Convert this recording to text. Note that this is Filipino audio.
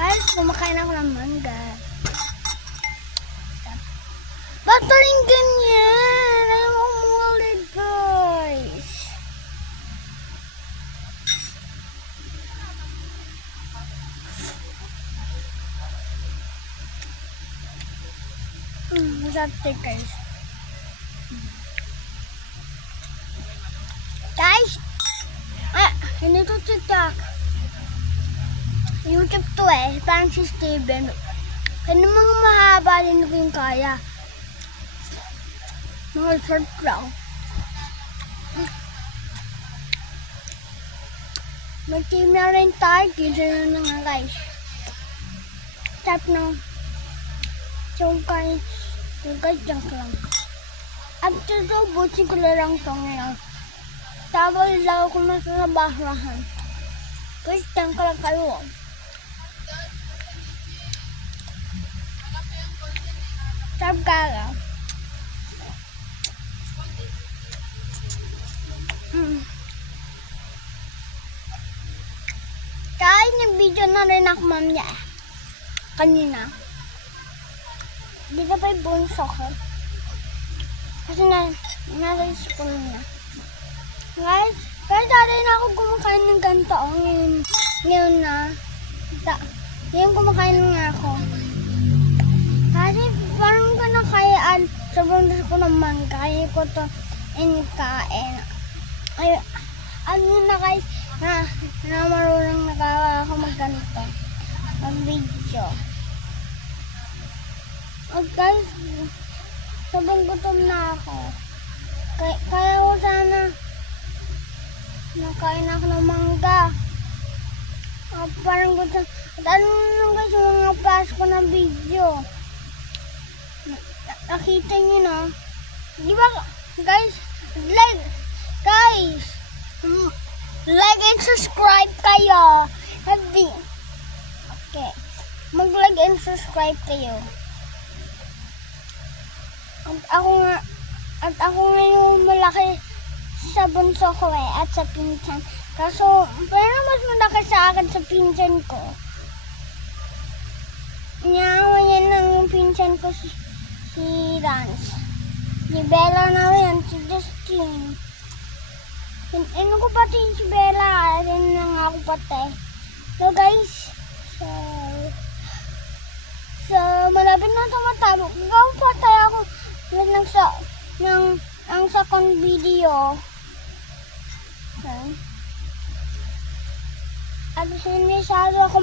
Guys, kumakain ako ng mangga. Ba't pa rin ganyan? Ayaw mo umulit, guys. Masarap ito, guys. Guys, hindi to TikTok. YouTube to parang si Steven. Kaya mga mahaba din ko yung kaya. Mga short lang. May team na rin tayo. Kaya na nga guys. Tap na. So guys, junk lang. After to, busin ko lang song lang. Tapos lang ako na sa baharan. Guys, junk lang kayo. Tap ka lang. Kahit nag-video na rin ako mamaya kanina. Di na pa yung bunso ko. Kasi nasa school na. Guys, dati na ako kumakain ng ganito. Ngayon na. Ngayon kumakain nga ako. Kasi parang ko na kayaan. Sobrang gusto ko naman. Kaya ko to inkain. Ay, ano na guys, na marunong ako magganito. Mag-video. At guys, sobrang gutom na ako. Kaya ko sana nakain ako ng mangga. Parang gutom. At ano nung guys, yung mga flash ko ng video. Nakita nyo na. Di ba guys, like and subscribe kayo. Okay. Mag-like and subscribe kayo. At ako nga yung malaki sa bunso ko at sa pinsan. Kaso, pero mas malaki sa akin sa pinsan ko. Nyawa yan ng pinsan ko si Rance. Si Bella na yan, si Justin. Ano ko pati si Bella, rin na nga ako pati. So guys, so malapit na ito matapos. Gawin patay ako ng second video. At hindi masyado ako